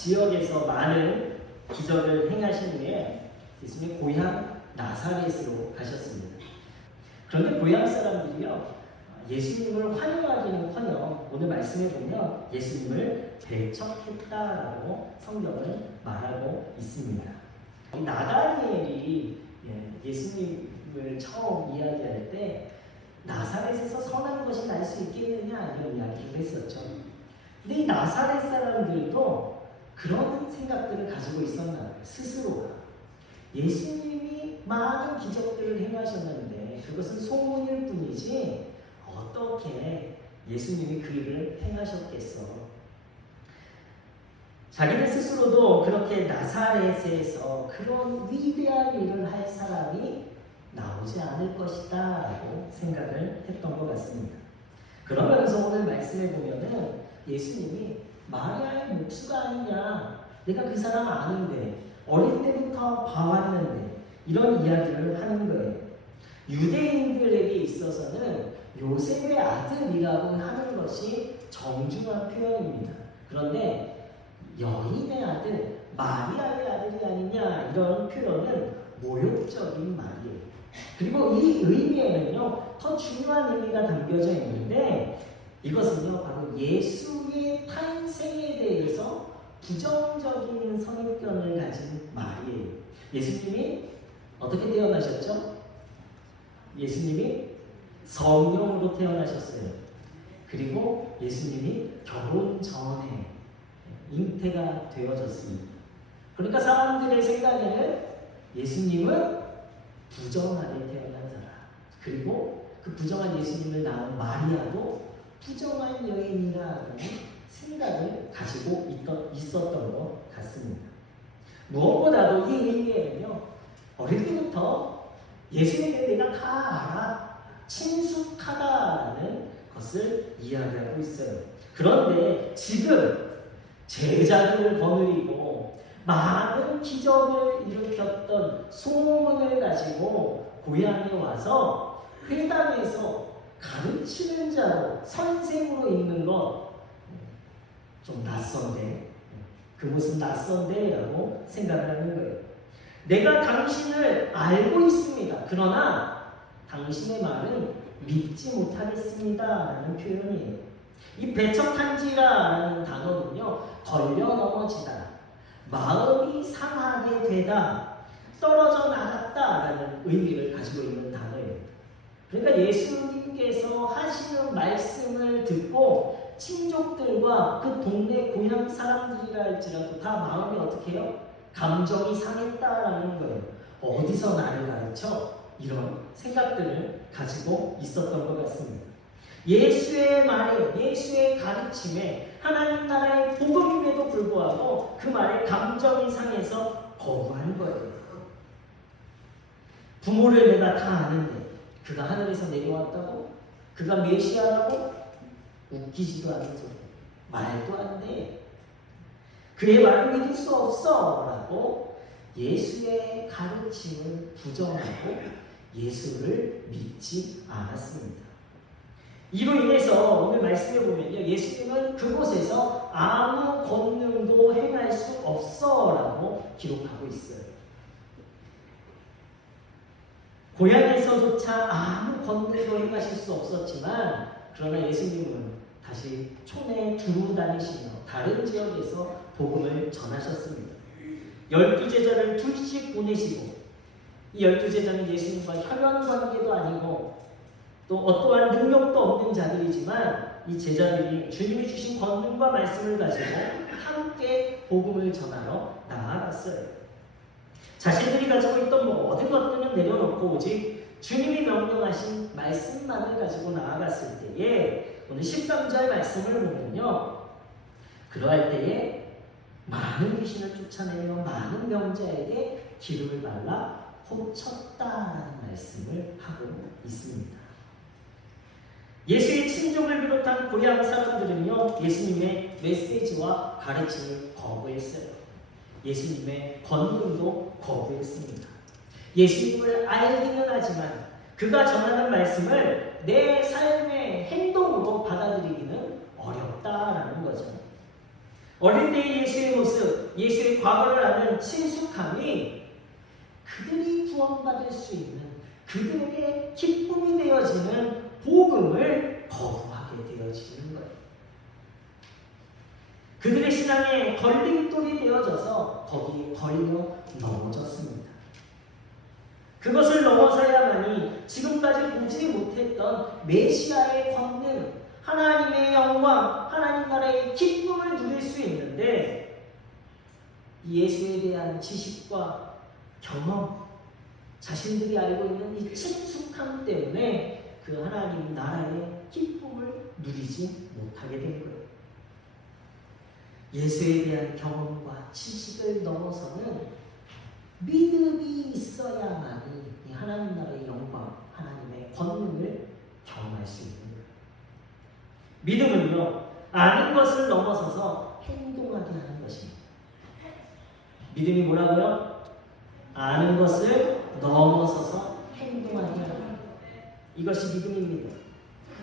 지역에서 많은 기적을 행하신 후에 예수님이 고향 나사렛으로 가셨습니다. 그런데 고향 사람들이요, 예수님을 환영하기는커녕 오늘 말씀에 보면 예수님을 배척했다라고 성경은 말하고 있습니다. 나다니엘이 예수님을 처음 이야기할 때 나사렛에서 선한 것이 날 수 있겠느냐 이런 이야기를 했었죠. 근데 이 나사렛 사람들도 그런 생각들을 가지고 있었나 봐요. 스스로가 예수님이 많은 기적들을 행하셨는데 그것은 소문일 뿐이지 어떻게 예수님이 그 일을 행하셨겠어. 자기들 스스로도 그렇게 나사렛에서 그런 위대한 일을 할 사람이 나오지 않을 것이다 라고 생각을 했던 것 같습니다. 그러면서 오늘 말씀해 보면은 예수님이 마리아의 목수가 아니냐, 내가 그 사람 아는데 어릴 때부터 봐왔는데 이런 이야기를 하는 거예요. 유대인들에게 있어서는 요셉의 아들이라고 하는 것이 정중한 표현입니다. 그런데 여인의 아들, 마리아의 아들이 아니냐 이런 표현은 모욕적인 말이에요. 그리고 이 의미에는요, 더 중요한 의미가 담겨져 있는데 이것은요, 바로 예수의 탄생에 대해서 부정적인 선입견을 가진 말이에요. 예수님이 어떻게 태어나셨죠? 예수님이 성령으로 태어나셨어요. 그리고 예수님이 결혼 전에 잉태가 되어졌습니다. 그러니까 사람들의 생각에는 예수님은 부정하게 태어난 사람, 그리고 그 부정한 예수님을 낳은 마리아도 부정한 여인이라는 생각을 가지고 있었던 것 같습니다. 무엇보다도 이 의미에는요, 어릴 때부터 예수님에 내가 다 알아, 친숙하다라는 것을 이야기하고 있어요. 그런데 지금 제자들을 거느리고 많은 기적을 일으켰던 소문을 가지고 고향에 와서 회당에서 가르치는 자로 선생으로 있는 것 좀 낯선데, 그 모습 낯선데 라고 생각을 하는 거예요. 내가 당신을 알고 있습니다. 그러나 당신의 말은 믿지 못하겠습니다 라는 표현이에요. 이 배척한지라는 단어는요, 걸려 넘어지다, 마음이 상하게 되다, 떨어져 나갔다라는 의미를 가지고 있는 단어예요. 그러니까 예수님께서 하시는 말씀을 듣고 친족들과 그 동네 고향 사람들이라 할지라도 다 마음이 어떻게 해요? 감정이 상했다라는 거예요. 어디서 나를 가르쳐? 이런 생각들을 가지고 있었던 것 같습니다. 예수의 말에, 예수의 가르침에, 하나님 나라의 복음임에도 불구하고 그 말에 감정이 상해서 거부한 거예요. 부모를 내가 다 아는데 그가 하늘에서 내려왔다고? 그가 메시아라고? 웃기지도 않은 소리, 말도 안 돼, 그의 말을 믿을 수 없어 라고 예수의 가르침을 부정하고 예수를 믿지 않았습니다. 이로 인해서 오늘 말씀해 보면요, 예수님은 그곳에서 아무 권능도 행할 수 없어 라고 기록하고 있어요. 고향에서조차 아무 권능도 행하실 수 없었지만, 그러나 예수님은 다시 촌에 두루 다니시며 다른 지역에서 복음을 전하셨습니다. 12제자를 둘씩 보내시고, 이 12제자는 예수님과 혈연 관계도 아니고 또 어떠한 능력도 없는 자들이지만 이 제자들이 주님이 주신 권능과 말씀을 가지고 함께 복음을 전하러 나아갔어요. 자신들이 가지고 있던 모든 것들은 내려놓고 오직 주님이 명령하신 말씀만을 가지고 나아갔을 때에, 오늘 13절 말씀을 보면요, 그러할 때에 많은 귀신을 쫓아내며 많은 병자에게 기름을 발라 고쳤다라는 말씀을 하고 있습니다. 예수의 친족을 비롯한 고향 사람들은요, 예수님의 메시지와 가르침을 거부했어요. 예수님의 권능도 거부했습니다. 예수님을 알기는 하지만 그가 전하는 말씀을 내 삶의 행동으로 받아들이기는 어렵다라는 거죠. 어릴 때의 예수의 모습, 예수의 과거를 아는 친숙함이 그들이 구원받을 수 있는, 그들에게 기쁨이 되어지는 복음을 거부하게 되어지는 거예요. 그들의 신앙에 걸림돌이 되어져서 거기에 걸려 넘어졌습니다. 그것을 넘어서야만이 지금까지 보지 못했던 메시아의 권능, 하나님의 영광, 하나님 나라의 기쁨을 누릴 수 있는데, 예수에 대한 지식과 경험, 자신들이 알고 있는 이 친숙함 때문에 그 하나님 나라의 기쁨을 누리지 못하게 된 거예요. 예수에 대한 경험과 지식을 넘어서는 믿음이 있어야만이 이 하나님 나라의 영광, 하나님의 권능을 경험할 수 있는 거예요. 믿음은요, 아는 것을 넘어서서 행동하게 하는 것입니다. 믿음이 뭐라고요? 아는 것을 넘어서서 행동하게 하는 것. 이것이 믿음입니다.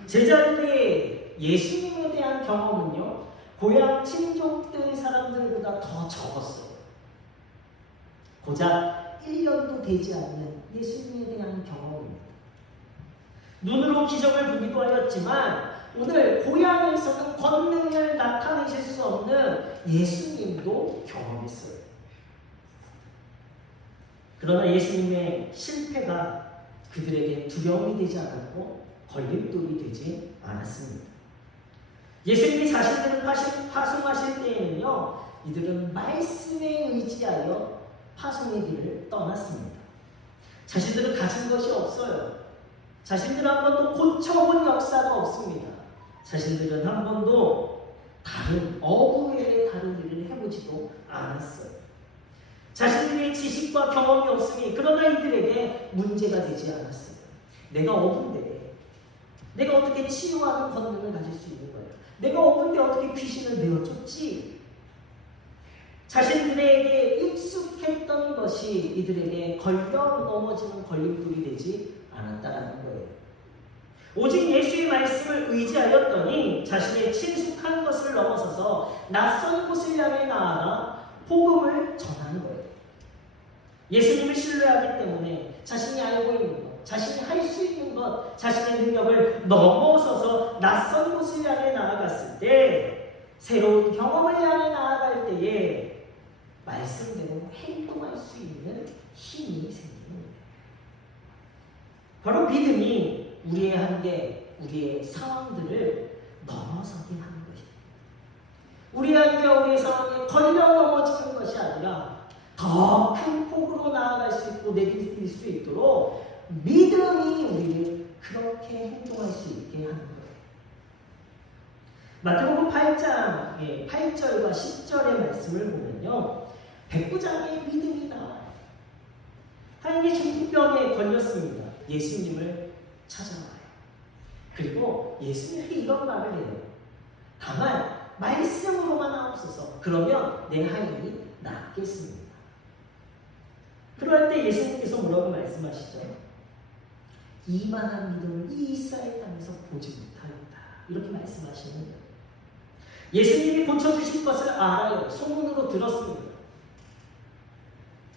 제자들의 예수님에 대한 경험은요, 고향 친족들 사람들보다 더 적었어요. 고작 1년도 되지 않는 예수님에 대한 경험입니다. 눈으로 기적을 보기도 하였지만 오늘 고향에서는 권능을 나타내실 수 없는 예수님도 경험했어요. 그러나 예수님의 실패가 그들에게 두려움이 되지 않았고 걸림돌이 되지 않았습니다. 예수님이 자신들을 파송하실 때에는요, 이들은 말씀에 의지하여 파송의 길을 떠났습니다. 자신들은 가진 것이 없어요. 자신들은 한 번도 고쳐본 역사가 없습니다. 자신들은 한 번도 다른 어부 외에 다른 일을 해보지도 않았어요. 자신들의 지식과 경험이 없으니 그러나 이들에게 문제가 되지 않았어요. 내가 어부인데 내가 어떻게 치유하는 권능을 가질 수 있는 거예요? 내가 어부인데 어떻게 귀신을 내어줬지? 자신들에게 익숙했던 것이 이들에게 걸려 넘어지는 걸림돌이 되지 않았다는 거예요. 오직 예수의 말씀을 의지하였더니 자신의 친숙한 것을 넘어서서 낯선 곳을 향해 나아가 복음을 전하는 거예요. 예수님을 신뢰하기 때문에 자신이 알고 있는 것, 자신이 할 수 있는 것, 자신의 능력을 넘어서서 낯선 곳을 향해 나아갔을 때, 새로운 경험을 향해 나아갈 때에 말씀대로 행동할 수 있는 힘이 생기는 거예요. 바로 믿음이 우리의 한계, 우리의 상황들을 넘어서게 하는 것입니다. 우리의 한계, 우리의 상황에 걸려 넘어지는 것이 아니라 더 큰 폭으로 나아갈 수 있고 내디딜 수 있도록 믿음이 우리를 그렇게 행동할 수 있게 하는 거예요. 마태복음 8장 8절과 10절의 말씀을 보면요, 백부장의 믿음이 나와요. 하인이 중풍병에 걸렸습니다. 예수님을 찾아와요. 그리고 예수님께 이런 말을 해요. 다만 말씀으로만 하옵소서. 그러면 내 하인이 낫겠습니다. 그럴 때 예수님께서 뭐라고 말씀하시죠? 이만한 믿음을 이 이스라엘 땅에서 보지 못하였다. 이렇게 말씀하시는 거예요. 예수님이 고쳐주실 것을 알아요. 소문으로 들었습니다.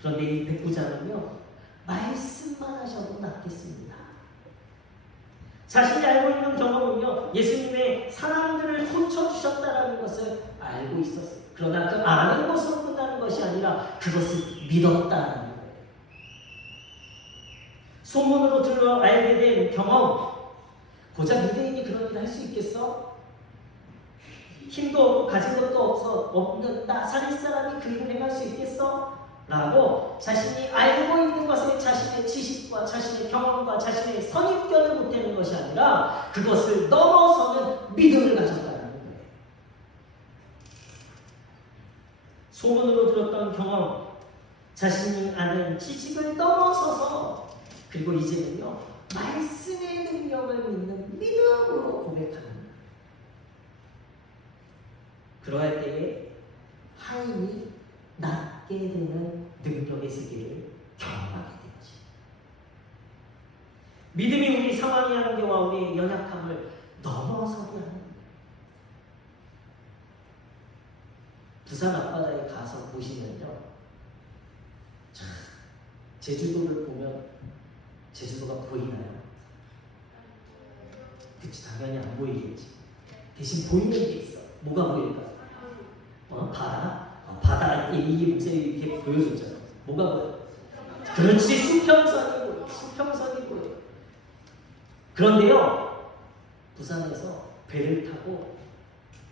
그런데 이 백부장은요, 말씀만 하셔도 낫겠습니다. 자신이 알고 있는 경험은요, 예수님의 사람들을 고쳐주셨다는 것을 알고 있었어요. 그러나 그 아는 것으로 끝나는 것이 아니라 그것을 믿었다는 거예요. 소문으로 들어 알게 된 경험, 고작 유대인이 그런 일을 할 수 있겠어? 힘도 없고 가진 것도 없는 나사렛 사람이 그 일을 행할 수 있겠어? 라고 자신이 알고 있는 것에 자신의 지식과 자신의 경험과 자신의 선입견을 보태는 것이 아니라 그것을 넘어서는 믿음을 가졌다는 거예요. 소문으로 들었던 경험, 자신이 아는 지식을 넘어서서, 그리고 이제는요, 말씀의 능력을 믿는 믿음으로 고백하는 거예요. 그러할 때에 하인이 낫게 되는 능력의 세계를 경험하게 되지. 믿음이 우리 상황의 한계와 우리의 연약함을 넘어서게 하는 거예요. 부산 앞바다에 가서 보시면요, 참, 제주도를 보면 제주도가 보이나요? 그치, 당연히 안 보이겠지. 대신 보이는 게 있어. 뭐가 보일까? 바다? 바다, 이게 무슨 이렇게 보여줬잖아. 뭐가 보여? 그렇지, 수평선이 보여. 수평선이 보여. 그런데요, 부산에서 배를 타고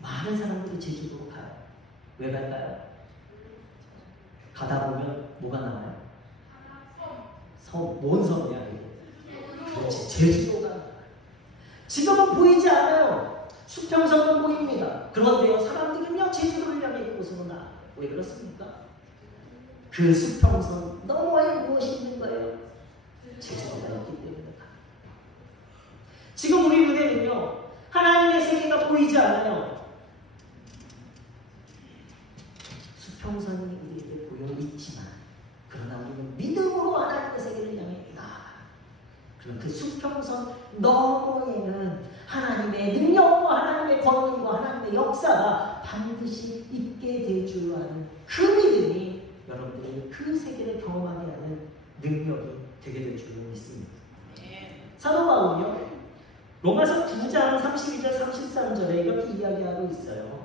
많은 사람들이 제주도로 가요. 왜 갈까요? 가다 보면 뭐가 나와요? 섬. 뭔 섬이야, 이게? 그렇지, 제주도가 나와요. 지금은 보이지 않아요. 수평선은 보입니다. 그런데요, 사람들은요, 제주도를 향해 이곳으로 나와요. 왜 그렇습니까? 그 수평선 너머에 무엇이 있는 거예요? 제주도가 있기 때문입니다. 지금 우리 눈에는요, 하나님의 세계가 보이지 않아요. 수평선이 우리에게 보여 있지만, 그러나 우리는 믿음으로 하나님의 세계를 향해 나아가요. 그럼 그 수평선 너머에는 하나님의 능력과 하나님의 권능과 하나님의 역사가 반드시 있게 될 줄 아는 그 믿음이 여러분들이 그 세계를 경험하게 하는 능력이 되게 될 줄로 믿습니다. 사도 바울이요, 로마서 9장 32절 33절에 이렇게 이야기하고 있어요.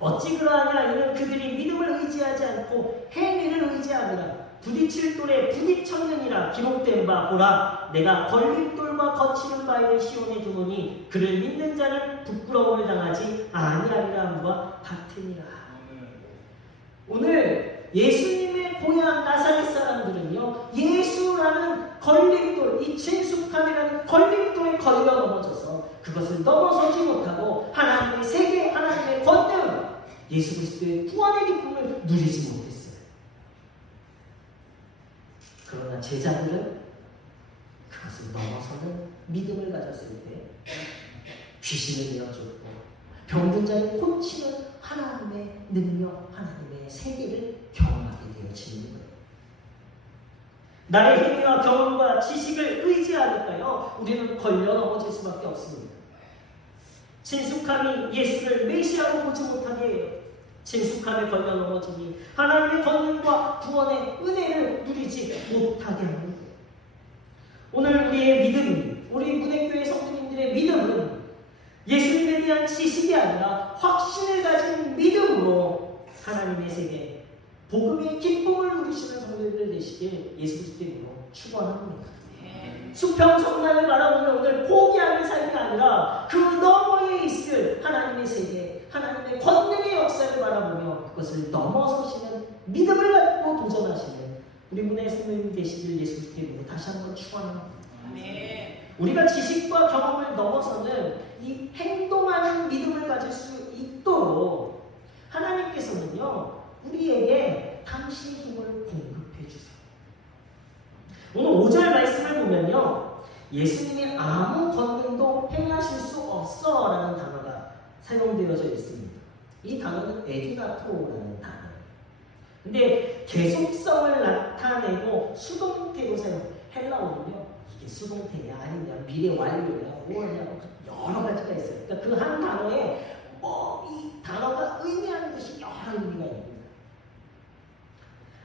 어찌 그러하냐, 이는 그들이 믿음을 의지하지 않고 행위를 의지하느라 부딪힐 돌에 부딪혔느니라. 기록된 바 보라, 내가 걸림돌과 거치는 바위를 시온에 두노니 그를 믿는 자는 부끄러움을 당하지 아니하리라 함과 같으니라. 오늘 예수님의 고향 나사렛 사람들은요, 예수라는 걸림돌, 이 친숙함이라는 걸림돌에 걸려 넘어져서 그것을 넘어서지 못하고 하나님의 세계, 하나님의 권능, 예수 그리스도의 구원의 기쁨을 누리지 못했어요. 그러나 제자들은 그것을 넘어서는 믿음을 가졌을 때 귀신을 내어줬고 병든 자를 고치는 하나님의 능력, 하나님의 세계를 경험하게 되어지는 거예요. 나의 행위와 경험과 지식을 의지하니까요, 우리는 걸려 넘어질 수밖에 없습니다. 친숙함이 예수를 메시아로 보지 못하게 해요. 친숙함에 걸려 넘어지니 하나님의 권능과 구원의 은혜를 누리지 못하게 하는 거예요. 오늘 우리의 믿음이, 우리 문해교회 성도님들의 믿음은 예수님에 대한 지식이 아니라 확신을 가진 믿음으로 하나님의 세계, 복음의 기쁨을 누리시는 성도들 되시길 예수 그리스도의 이름으로 축원합니다. 수평선만을 바라보면 오늘 포기하는 삶이 아니라 그 너머에 있을 하나님의 세계, 하나님의 권능의 역사를 바라보며 그것을 넘어서시는 믿음을 갖고 도전하시는 우리 문의 성도님 되시길 예수 그리스도의 이름으로 다시 한번 축원합니다. 우리가 지식과 경험을 넘어서는 이 행동하는 믿음을 가질 수 있도록 하나님께서는요, 우리에게 당신의 힘을 공급해 주세요. 오늘 5절 말씀을 보면요, 예수님이 아무 권능도 행하실 수 없어 라는 단어가 사용되어져 있습니다. 이 단어는 에디나토라는 단어예요. 근데 계속성을 나타내고 수동태로 사용, 헬라어는요, 이게 수동태냐 아니냐, 미래 완료냐, 뭐냐, 여러 가지가 있어요. 그러니까 그 한 단어에 이 단어가 의미하는 것이 여러 의미가 있습니다.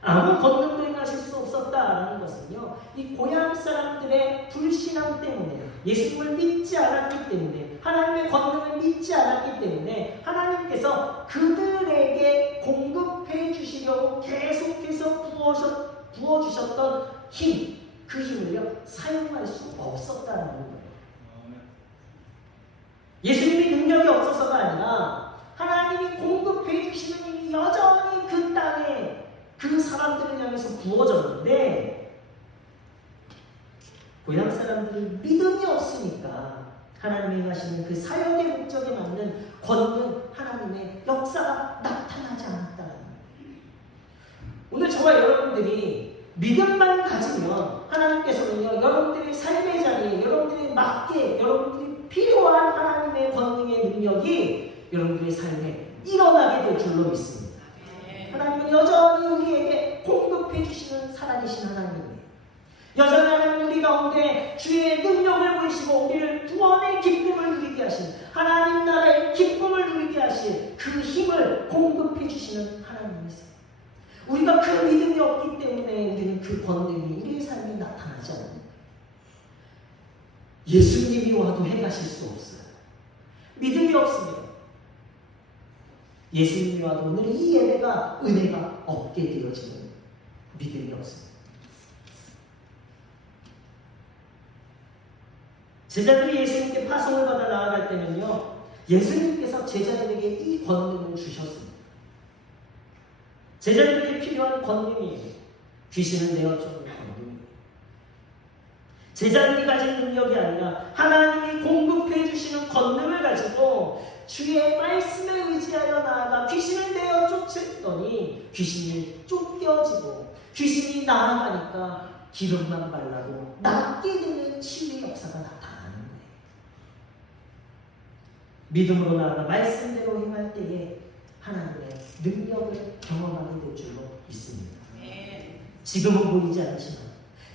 아무 권능도 행하실 수 없었다라는 것은요, 이 고향 사람들의 불신앙 때문에, 예수님을 믿지 않았기 때문에, 하나님의 권능을 믿지 않았기 때문에 하나님께서 그들에게 공급해 주시려고 계속해서 부어주셨던 힘, 그 힘을요, 사용할 수 없었다는 거예요. 예수님이 능력이 없어서가 아니라 하나님이 공급해 주시는 힘이 여전히 그 땅에 그 사람들을 향해서 부어졌는데, 고향 사람들이 믿음이 없으니까 하나님이 하시는 그 사역의 목적에 맞는 권능, 하나님의 역사가 나타나지 않았다는 거예요. 오늘 저와 여러분들이 믿음만 가지면 하나님께서는요, 여러분들의 삶의 자리에, 여러분들이 맞게, 여러분들이 필요한 하나님의 권능의 능력이 여러분들의 삶에 일어나게 될 줄로 믿습니다. 하나님은 여전히 우리에게 공급해 주시는 살아계신 하나님이에요. 여전히 하나님은 우리가 가운데 주의 능력을 보이시고 우리를 구원의 기쁨을 누리게 하신 하나님 나라의 기쁨을 누리게 하신 그 힘을 공급해 주시는 하나님이세요. 우리가 그 믿음이 없기 때문에 우리는 그 권능이 우리의 삶에 나타나지 않습니다. 예수님이 와도 해가실 수 없어요. 믿음이 없으면 예수님이 와도 오늘 이 예배가 은혜가 없게 되어지는 믿음이 없습니다. 제자들이 예수님께 파송을 받아 나아갈 때는요, 예수님께서 제자들에게 이 권능을 주셨습니다. 제자들에게 필요한 권능이 귀신을 내어주는 권능입니다. 제자들이 가진 능력이 아니라 하나님이 공급해 주시는 권능을 가지고 주의 말씀에 의지하여 나아가 귀신을 내어 쫓았더니 귀신이 쫓겨지고 귀신이 나아가니까 기름만 발라도 낫게 되는 치유의 역사가 나타나는 거예요. 믿음으로 나아가 말씀대로 행할 때에 하나님의 능력을 경험하게 될 줄로 믿습니다. 지금은 보이지 않지만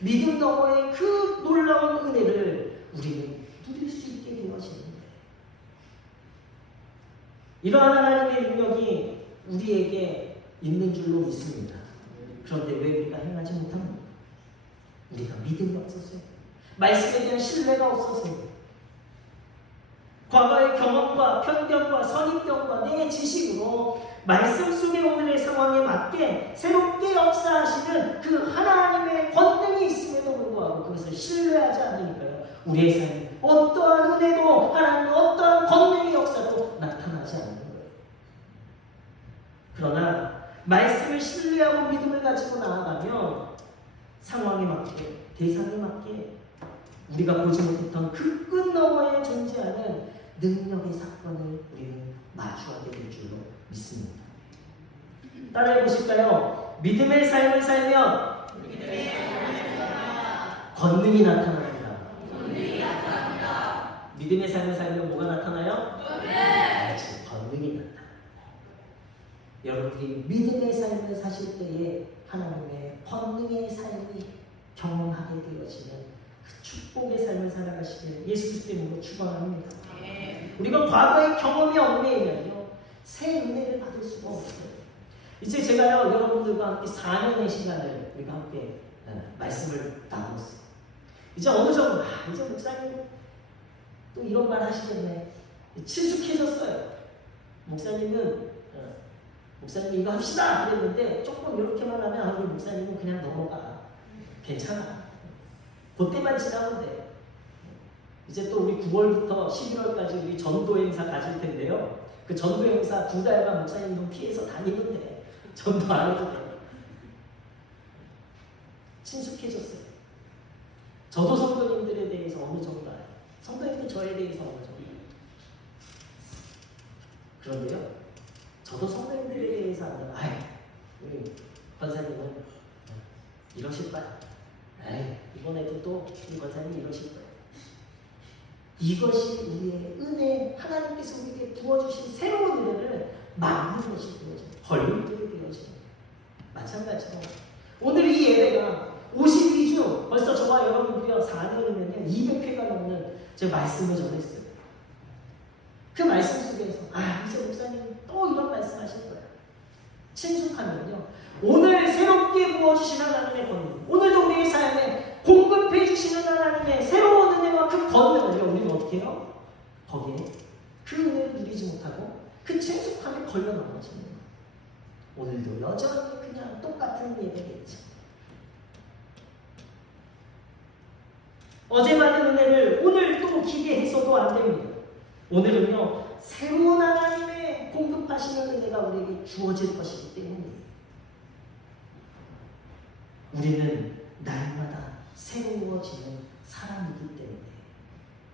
믿음 너머의 그 놀라운 은혜를 우리는 누릴 수 있게 되어지는 거예요. 이러한 하나님의 능력이 우리에게 있는 줄로 믿습니다. 그런데 왜 우리가 행하지 못합니까? 우리가 믿음이 없어서요. 말씀에 대한 신뢰가 없어서요. 과거의 경험과 편견과 선입견과 내 지식으로 말씀 속의 오늘의 상황에 맞게 새롭게 역사하시는 그 하나님의 권능이 있음에도 불구하고 그것을 신뢰하지 않으니까요. 우리의 삶에 어떠한 은혜도 하나님의 어떠한 권능의 역사도 나타나지 않는 거예요. 그러나 말씀을 신뢰하고 믿음을 가지고 나아가면 상황에 맞게 대상에 맞게 우리가 보지 못했던 그 끝 너머에 존재하는 능력의 사건을 우리는 마주하게 될 줄로 믿습니다. 따라해 보실까요? 믿음의 삶을 살면 권능이 나타납니다. 믿음의 삶을 살면 뭐가 나타나요? 그렇지, 권능이 나타나요. 여러분들이 믿음의 삶을 사실 때에 하나님의 권능의 삶이 경험하게 되어지는 그 축복의 삶을 살아가시길 예수 그리스도의 이름으로 축원합니다. 우리가 과거의 경험이 없네면요 새 은혜를 받을 수가 없어요. 이제 제가요 여러분들과 함께 4년의 시간을 우리가 함께 말씀을 나눴어요. 이제 어느 정도 이제 목사님 또 이런 말 하시겠네. 친숙해졌어요. 목사님은 목사님 이거 합시다 그랬는데 조금 이렇게만 하면 우리 목사님은 그냥 넘어가. 괜찮아. 그때만 지나면 돼. 이제 또 우리 9월부터 11월까지 우리 전도 행사 가질 텐데요. 그 전도 행사 2달간 목사님 좀 피해서 다니면 돼. 전도 안 해도 돼. 친숙해졌어요. 저도 성도님들에 대해서 어느 정도 알아요. 성도님들 저에 대해서 어느 정도. 그런데요. 저도 성도님들에 대해서 아는 우리 권사님은 이러실 거야. 이번에도 또 우리 권사님이 이러실 거야. 이것이 우리의 은혜, 하나님께서 우리에게 부어주신 새로운 은혜를 막는 것이 되어집니다. 벌림들이 되어집니다. 마찬가지로 오늘 이 예배가 52주, 벌써 저와 여러분들이요 4년이면 200회가 넘는 제 말씀을 전했어요. 그 말씀 속에서 이제 목사님 또 이런 말씀 하실 거예요. 친숙하면요 오늘 새롭게 부어주신 하나님의 권능, 오늘도 우리의 삶에 공급해 주시는 하나님의 새로운 은혜와 그 권능을 우리는 어떻게 해요? 거기에 그 은혜를 누리지 못하고 그 친숙함에 걸려 넘어지는 거예요. 오늘도 여전히 그냥 똑같은 예배겠죠. 어제 받은 은혜를 오늘 또 기대해서도 안 됩니다. 오늘은요 새로운 하나님의 공급하시는 은혜가 우리에게 주어질 것이기 때문에 우리는 날마다 새로워지는 사람이기 때문에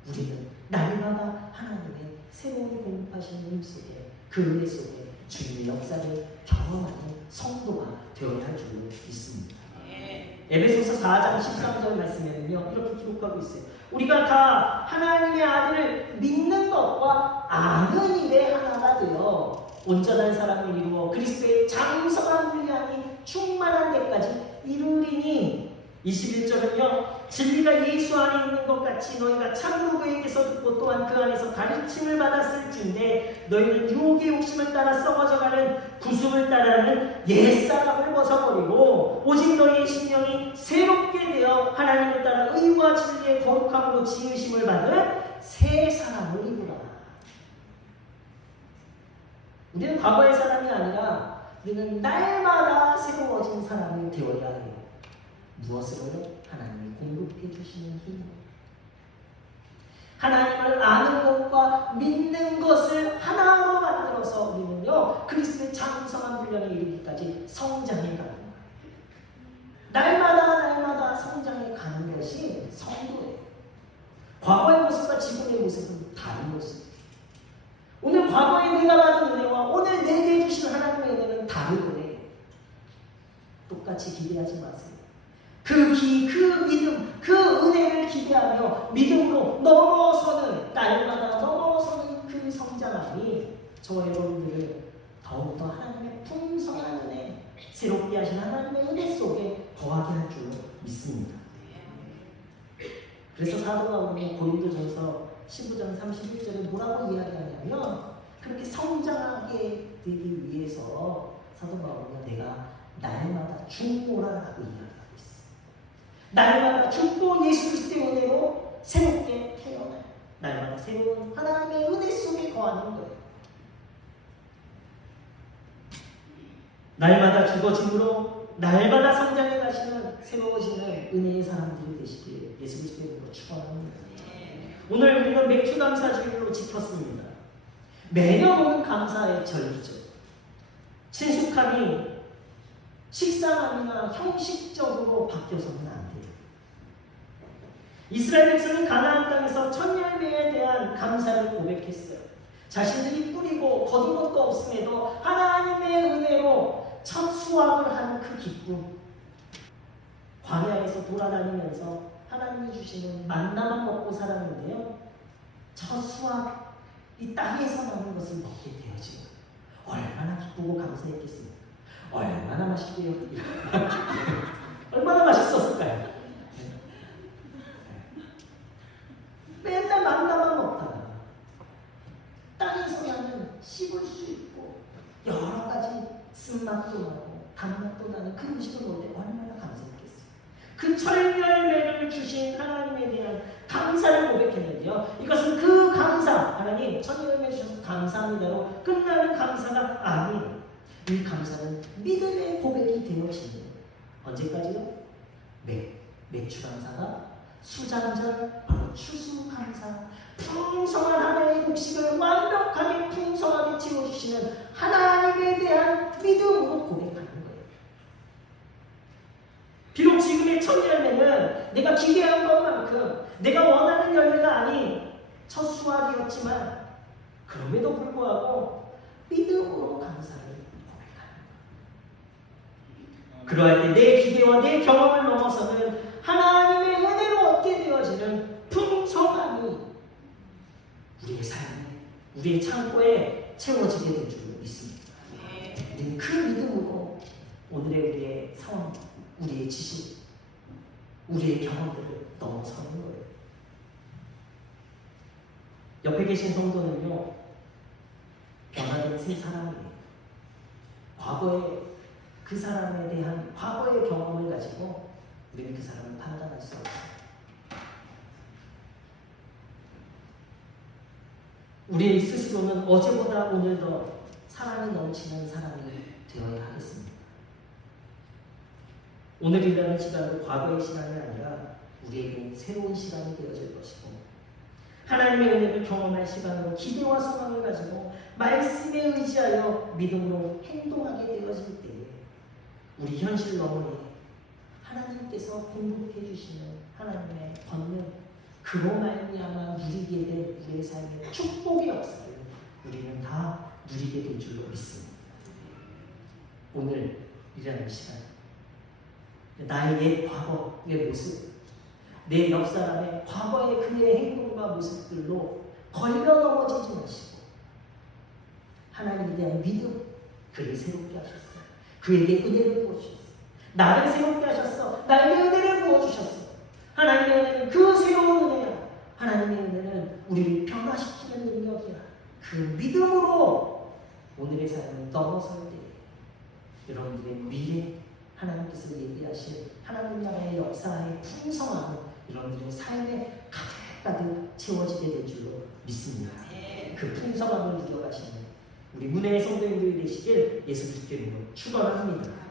우리는 날마다 하나님의 새로운 공급하시는 힘 속에 그 은혜 속에 주님의 역사를 경험하는 성도가 되어야 할 줄로 믿습니다. 에베소서 4장 13절 말씀에는요 이렇게 기록하고 있어요. 우리가 다 하나님의 아들을 믿는 것과 아는 일에 하나가 되어 온전한 사람을 이루어 그리스도의 장성한 분량이 충만한 데까지 이루리니 21절은요, 진리가 예수 안에 있는 것 같이 너희가 참으로 그에게서 듣고 또한 그 안에서 가르침을 받았을진데 너희는 유혹의 욕심을 따라 썩어져가는 구습을 따라는 옛사람을 벗어버리고 오직 너희의 심령이 새롭게 되어 하나님을 따라 의와 진리의 거룩함으로 지으심을 받은 새 사람을 입으라. 우리는 과거의 사람이 아니라 우리는 날마다 새로워진 사람이 되어야 해요. 무엇으로요? 하나님이 공급해 주시는 힘. 하나님을 아는 것과 믿는 것을 하나로 만들어서 우리는요, 그리스도의 장성한 분량에 이르기까지 성장해 가는 거예요. 날마다 성장해 가는 것이 성도예요. 과거의 모습과 지금의 모습은 다른 모습이에요. 오늘 과거에 내가 받은 은혜와 오늘 내게 해주신 하나님의 은혜는 다르거든요. 똑같이 기대하지 마세요. 그 믿음, 그 은혜를 기대하며 믿음으로 날마다 넘어서는 그 성장함이 저와 여러분들을 더욱더 하나님의 풍성한 은혜, 새롭게 하신 하나님의 은혜 속에 거하게 할 줄로 믿습니다. 그래서 사도 바울은 고린도전서 15장 31절에 뭐라고 이야기하냐면, 그렇게 성장하게 되기 위해서 사도 바울은 내가 날마다 죽노라라고 이야기합니다. 날마다 죽고 예수 그리스도의 은혜로 새롭게 태어나요. 날마다 새로운 하나님의 은혜 속에 거하는 거예요. 날마다 죽어짐으로 날마다 성장해 가시는 새로워지는 은혜의 사람들이 되시길 예수 그리스도의 이름으로 축원합니다. 오늘 우리는 맥주 감사주일로 지켰습니다. 매년 오는 감사의 절기죠. 친숙함이 식상함이나 형식적으로 바뀌어서는 안 돼요. 이스라엘 백성이 가나안 땅에서 첫 열매에 대한 감사를 고백했어요. 자신들이 뿌리고 거둔 것도 없음에도 하나님의 은혜로 첫 수확을 한 그 기쁨. 광야에서 돌아다니면서 하나님이 주시는 만나만 먹고 살았는데요, 첫 수확, 이 땅에서 나는 것을 먹게 되어지고 얼마나 기쁘고 감사했겠습니까? 얼마나 맛있게요. 얼마나 맛있었을까요? 맨날 만나만 먹다가 땅에서 나는 씹을 수 있고 여러 가지 쓴맛도 나고 단맛도 나는 그 음식을 먹을 때 얼마나 감사했겠어요. 그 철열매를 주신 하나님에 대한 감사를 고백했는데요, 이것은 그 감사, 하나님 철열매 주셔서 감사합니다로 끝나는 감사가 아니에요. 이 감사는 믿음의 고백이 되어지는 거예요. 언제까지요? 매출 감사가 수장절, 바로 추수감사, 풍성한 하나님의 곡식을 완벽하게 풍성하게 채워주시는 하나님에 대한 믿음으로 고백하는 거예요. 비록 지금의 첫 열매는 내가 기대한 것만큼 내가 원하는 열매가 아닌 첫 수확이었지만 그럼에도 불구하고 믿음으로 감사를 고백하는 거예요. 그러할 때 내 기대와 내 경험을 넘어서는 하나님의 은혜로 얻게 되어지는 풍성함이 우리의 삶에, 우리의 창고에 채워지게 될 줄 믿습니다. 우리는 그 믿음으로 오늘의 우리의 상황, 우리의 지식, 우리의 경험들을 넘어서는 거예요. 옆에 계신 성도는요, 변화된 새 사람이에요. 과거에 그 사람에 대한 과거의 경험을 가지고 우리는 그 사람을 판단할 수 없어요. 우리 스스로는 어제보다 오늘 더 사랑이 넘치는 사람이 되어야 하겠습니다. 오늘이라는 시간은 과거의 시간이 아니라 우리에게 새로운 시간이 되어질 것이고, 하나님의 은혜를 경험할 시간으로 기대와 소망을 가지고 말씀에 의지하여 믿음으로 행동하게 되어질 때에 우리 현실 너머에 하나님께서 공급해 주시는 하나님의 권능, 그로 말미암아 누리게 될 우리의 삶의 축복의 역사를 우리는 다 누리게 될 줄로 믿습니다. 오늘이라는 시간, 나의 옛 과거의 모습, 내 옆사람의 과거의 그의 행동과 모습들로 걸려 넘어지지 마시고 하나님에 대한 믿음, 그를 새롭게 하셨어요. 그에게 은혜를 부어주셨어요. 나를 새롭게 하셨어. 나에게 은혜를 부어주셨어. 하나님의 은혜는 그 새로운 은혜야. 하나님의 은혜는 우리를 변화시키는 능력이야. 그 믿음으로 오늘의 삶을 넘어설 때 여러분들의 미래, 하나님께서 얘기하신 하나님 나라의 역사의 풍성함은 여러분들의 삶에 가득가득 채워지게 될 줄로 믿습니다. 그 풍성함을 누려가시는 우리 문혜의 성도님들이 되시길 예수 그리스도의 이름으로 축원합니다.